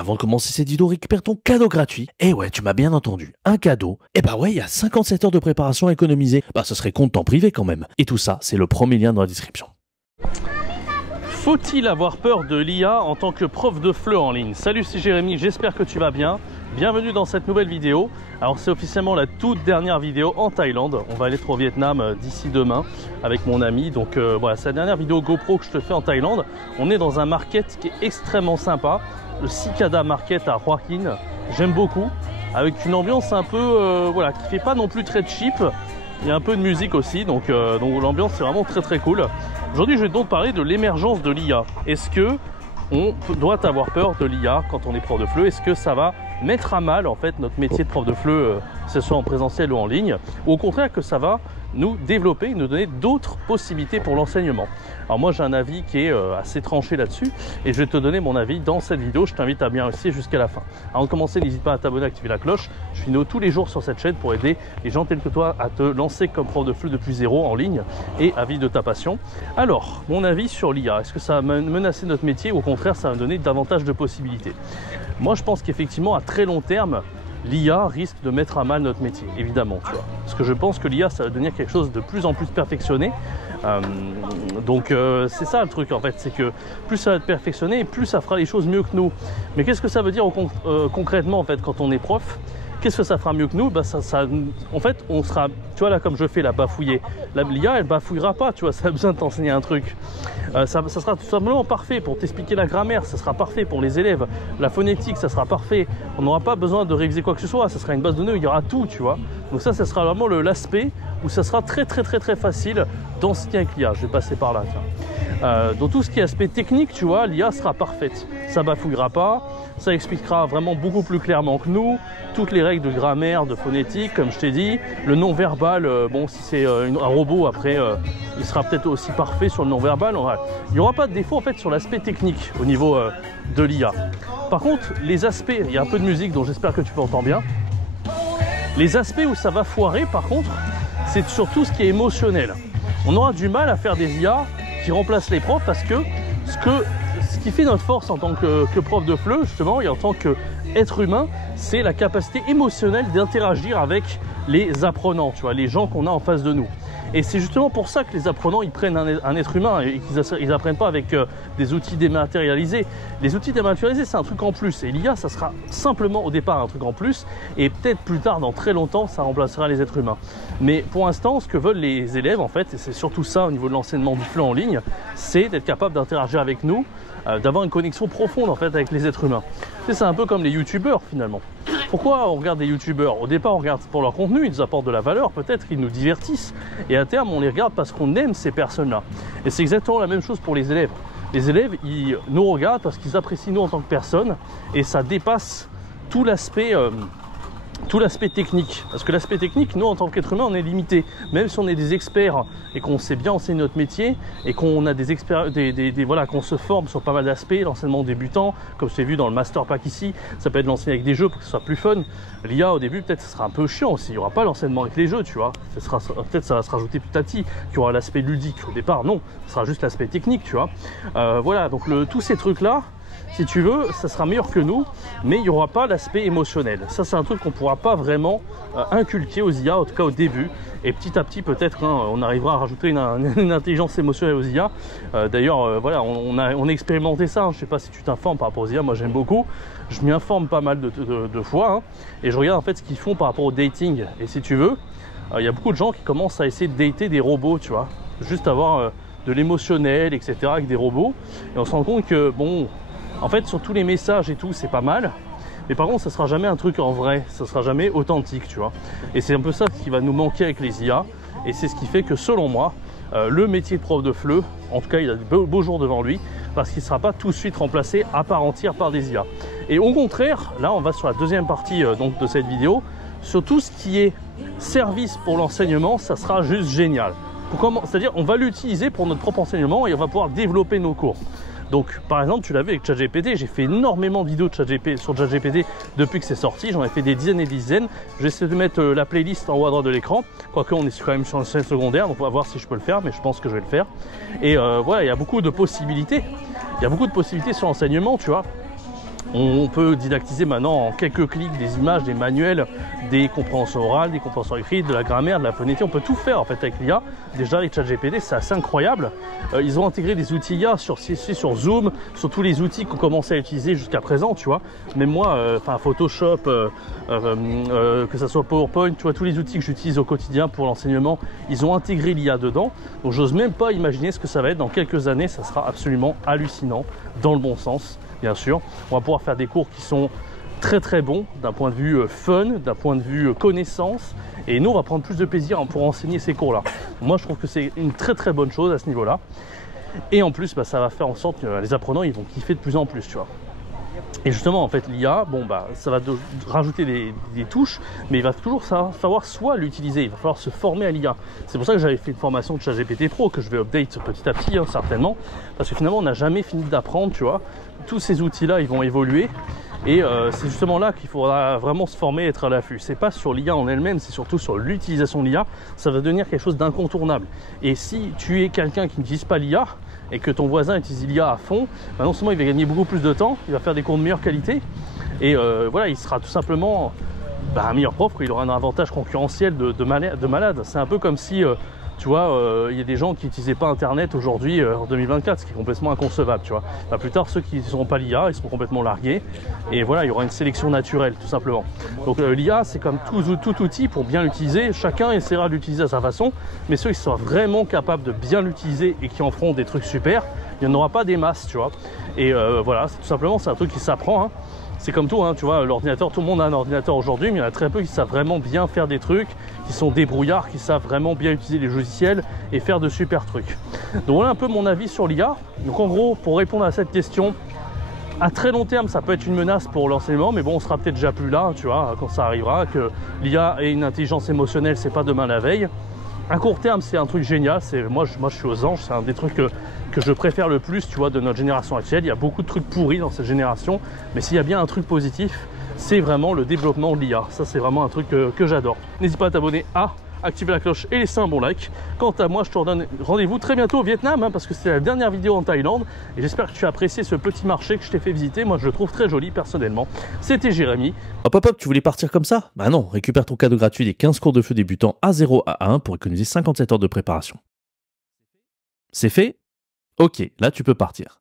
Avant de commencer cette vidéo, récupère ton cadeau gratuit. Et ouais, tu m'as bien entendu, un cadeau. Et bah ouais, il y a 57 heures de préparation à économiser. Bah ce serait compte temps privé quand même. Et tout ça, c'est le premier lien dans la description. Faut-il avoir peur de l'IA en tant que prof de FLE en ligne? Salut, c'est Jérémy, j'espère que tu vas bien. Bienvenue dans cette nouvelle vidéo. Alors c'est officiellement la toute dernière vidéo en Thaïlande. On va aller au Vietnam d'ici demain avec mon ami. Donc voilà, c'est la dernière vidéo GoPro que je te fais en Thaïlande. On est dans un market qui est extrêmement sympa. Le Sikada Market à Hua Hin. J'aime beaucoup. Avec une ambiance un peu, voilà, qui fait pas non plus très cheap. Il y a un peu de musique aussi, donc l'ambiance c'est vraiment très cool. Aujourd'hui je vais donc parler de l'émergence de l'IA. Est-ce que on doit avoir peur de l'IA quand on est prof de FLE? Est-ce que ça va mettre à mal en fait notre métier de prof de FLE, que ce soit en présentiel ou en ligne, ou au contraire que ça va nous développer, nous donner d'autres possibilités pour l'enseignement? Alors moi j'ai un avis qui est assez tranché là-dessus et je vais te donner mon avis dans cette vidéo. Je t'invite à bien rester jusqu'à la fin. Avant de commencer, n'hésite pas à t'abonner, à activer la cloche. Je suis tous les jours sur cette chaîne pour aider les gens tels que toi à te lancer comme prof de FLE depuis zéro en ligne et à vivre de ta passion. Alors, mon avis sur l'IA, est-ce que ça va menacer notre métier ou au contraire ça va me donner davantage de possibilités? Moi je pense qu'effectivement à très long terme, l'IA risque de mettre à mal notre métier, évidemment, tu vois. Parce que je pense que l'IA, ça va devenir quelque chose de plus en plus perfectionné. C'est ça le truc, en fait, c'est que plus ça va être perfectionné, plus ça fera les choses mieux que nous. Mais qu'est-ce que ça veut dire concrètement, en fait, quand on est prof? Qu'est-ce que ça fera mieux que nous? En fait, on sera, tu vois là, comme je fais la bafouiller. L'IA, elle bafouillera pas, tu vois, ça a besoin de t'enseigner un truc. Ça sera tout simplement parfait pour t'expliquer la grammaire, ça sera parfait pour les élèves. La phonétique, ça sera parfait. On n'aura pas besoin de réviser quoi que ce soit, ça sera une base de données où il y aura tout, tu vois. Donc ça sera vraiment l'aspect où ça sera très facile d'enseigner avec l'IA. Je vais passer par là, tiens. Dans tout ce qui est aspect technique, tu vois, l'IA sera parfaite. Ça bafouillera pas, ça expliquera vraiment beaucoup plus clairement que nous, toutes les règles de grammaire, de phonétique, comme je t'ai dit. Le non-verbal, bon, si c'est un robot, après, il sera peut-être aussi parfait sur le non-verbal. Il n'y aura pas de défaut, en fait, sur l'aspect technique au niveau de l'IA. Par contre, les aspects, il y a un peu de musique, donc j'espère que tu m'entends bien. Les aspects où ça va foirer, par contre, c'est surtout ce qui est émotionnel. On aura du mal à faire des IA qui remplacent les profs parce que ce qui fait notre force en tant que prof de FLE, justement, et en tant qu'être humain, c'est la capacité émotionnelle d'interagir avec les apprenants, tu vois, les gens qu'on a en face de nous. Et c'est justement pour ça que les apprenants, ils prennent un être humain et qu'ils n'apprennent pas avec des outils dématérialisés. Les outils dématérialisés, c'est un truc en plus. Et l'IA, ça sera simplement au départ un truc en plus. Et peut-être plus tard, dans très longtemps, ça remplacera les êtres humains. Mais pour l'instant, ce que veulent les élèves, en fait, et c'est surtout ça au niveau de l'enseignement du FLE en ligne, c'est d'être capable d'interagir avec nous, d'avoir une connexion profonde en fait avec les êtres humains. C'est un peu comme les youtubeurs finalement. Pourquoi on regarde des youtubeurs? Au départ on regarde pour leur contenu, ils nous apportent de la valeur, peut-être ils nous divertissent, et à terme on les regarde parce qu'on aime ces personnes-là. Et c'est exactement la même chose pour les élèves. Les élèves, ils nous regardent parce qu'ils apprécient nous en tant que personne, et ça dépasse tout l'aspect technique. Parce que l'aspect technique, nous en tant qu'être humain, on est limité. Même si on est des experts et qu'on sait bien enseigner notre métier et qu'on a voilà, qu'on se forme sur pas mal d'aspects, l'enseignement débutant, comme je t'ai vu dans le Master Pack ici, ça peut être l'enseigner avec des jeux pour que ce soit plus fun. L'IA au début, peut-être ce sera un peu chiant aussi. Il n'y aura pas l'enseignement avec les jeux, tu vois. Peut-être ça va se rajouter petit à petit. Il y aura l'aspect ludique au départ, non. Ce sera juste l'aspect technique, tu vois. Voilà, donc tous ces trucs-là, si tu veux, ça sera meilleur que nous, mais il n'y aura pas l'aspect émotionnel. Ça, c'est un truc qu'on ne pourra pas vraiment inculquer aux IA, en tout cas au début. Et petit à petit, peut-être, on arrivera à rajouter une intelligence émotionnelle aux IA. D'ailleurs, voilà, on a expérimenté ça. Je ne sais pas si tu t'informes par rapport aux IA. Moi, j'aime beaucoup. Je m'y informe pas mal de fois. Et je regarde en fait ce qu'ils font par rapport au dating. Et si tu veux, il y a beaucoup de gens qui commencent à essayer de dater des robots, tu vois. Juste avoir de l'émotionnel, etc. avec des robots. Et on se rend compte que, bon... En fait, sur tous les messages et tout, c'est pas mal. Mais par contre, ça sera jamais un truc en vrai. Ça sera jamais authentique, tu vois. Et c'est un peu ça qui va nous manquer avec les IA. Et c'est ce qui fait que, selon moi, le métier de prof de FLE, en tout cas, il a de beaux jours devant lui. Parce qu'il ne sera pas tout de suite remplacé à part entière par des IA. Et au contraire, là, on va sur la deuxième partie donc, de cette vidéo. Sur tout ce qui est service pour l'enseignement, ça sera juste génial. C'est-à-dire, on va l'utiliser pour notre propre enseignement et on va pouvoir développer nos cours. Donc, par exemple, tu l'as vu avec ChatGPT, j'ai fait énormément de vidéos sur ChatGPT depuis que c'est sorti. J'en ai fait des dizaines et des dizaines. Je vais essayer de mettre la playlist en haut à droite de l'écran. Quoique, on est quand même sur une chaîne secondaire, donc on va voir si je peux le faire, mais je pense que je vais le faire. Et voilà, il y a beaucoup de possibilités. Il y a beaucoup de possibilités sur l'enseignement, tu vois. On peut didactiser maintenant en quelques clics des images, des manuels, des compréhensions orales, des compréhensions écrites, de la grammaire, de la phonétique. On peut tout faire en fait avec l'IA. Déjà avec ChatGPT, c'est assez incroyable. Ils ont intégré des outils IA sur Zoom, sur tous les outils qu'on commençait à utiliser jusqu'à présent, tu vois. Même moi, Photoshop, que ça soit PowerPoint, tu vois, tous les outils que j'utilise au quotidien pour l'enseignement, ils ont intégré l'IA dedans. Donc j'ose même pas imaginer ce que ça va être dans quelques années. Ça sera absolument hallucinant, dans le bon sens. Bien sûr, on va pouvoir faire des cours qui sont très bons d'un point de vue fun, d'un point de vue connaissance, et nous on va prendre plus de plaisir pour enseigner ces cours-là. Moi je trouve que c'est une très bonne chose à ce niveau-là, et en plus ça va faire en sorte que les apprenants ils vont kiffer de plus en plus, tu vois. Et justement, en fait, l'IA, ça va rajouter des touches, mais il va toujours falloir soit l'utiliser, il va falloir se former à l'IA. C'est pour ça que j'avais fait une formation de ChatGPT Pro, que je vais update petit à petit, certainement, parce que finalement, on n'a jamais fini d'apprendre, tu vois. Tous ces outils-là, ils vont évoluer, et c'est justement là qu'il faudra vraiment se former et être à l'affût. C'est pas sur l'IA en elle-même, c'est surtout sur l'utilisation de l'IA. Ça va devenir quelque chose d'incontournable. Et si tu es quelqu'un qui n'utilise pas l'IA, et que ton voisin utilise l'IA à fond, non seulement il va gagner beaucoup plus de temps, il va faire des cours de meilleure qualité, et voilà, il sera tout simplement un meilleur prof, il aura un avantage concurrentiel de malade. C'est un peu comme si, tu vois, il y a des gens qui n'utilisaient pas Internet aujourd'hui en 2024, ce qui est complètement inconcevable, tu vois. Plus tard, ceux qui ne seront pas l'IA, ils seront complètement largués, et voilà, il y aura une sélection naturelle, tout simplement. Donc l'IA, c'est comme tout outil, pour bien l'utiliser, chacun essaiera de l'utiliser à sa façon, mais ceux qui sont vraiment capables de bien l'utiliser et qui en feront des trucs super, il n'y en aura pas des masses, tu vois. Et voilà, tout simplement, c'est un truc qui s'apprend, hein. C'est comme tout, hein, tu vois, l'ordinateur, tout le monde a un ordinateur aujourd'hui, mais il y en a très peu qui savent vraiment bien faire des trucs, qui sont débrouillards, qui savent vraiment bien utiliser les logiciels et faire de super trucs. Donc voilà un peu mon avis sur l'IA. Donc en gros, pour répondre à cette question, à très long terme, ça peut être une menace pour l'enseignement, mais bon, on sera peut-être déjà plus là, tu vois, quand ça arrivera, que l'IA ait une intelligence émotionnelle, c'est pas demain la veille. À court terme, c'est un truc génial. Moi, je suis aux anges. C'est un des trucs que je préfère le plus, tu vois, de notre génération actuelle. Il y a beaucoup de trucs pourris dans cette génération, mais s'il y a bien un truc positif, c'est vraiment le développement de l'IA. Ça, c'est vraiment un truc que j'adore. N'hésite pas à t'abonner, à activer la cloche et laisser un bon like. Quant à moi, je te redonne rendez-vous très bientôt au Vietnam, parce que c'était la dernière vidéo en Thaïlande, et j'espère que tu as apprécié ce petit marché que je t'ai fait visiter. Moi, je le trouve très joli personnellement. C'était Jérémy. Hop, tu voulais partir comme ça? Bah non, récupère ton cadeau gratuit des 15 cours de feu débutants A0 à 1 pour économiser 57 heures de préparation. C'est fait? Ok, là tu peux partir.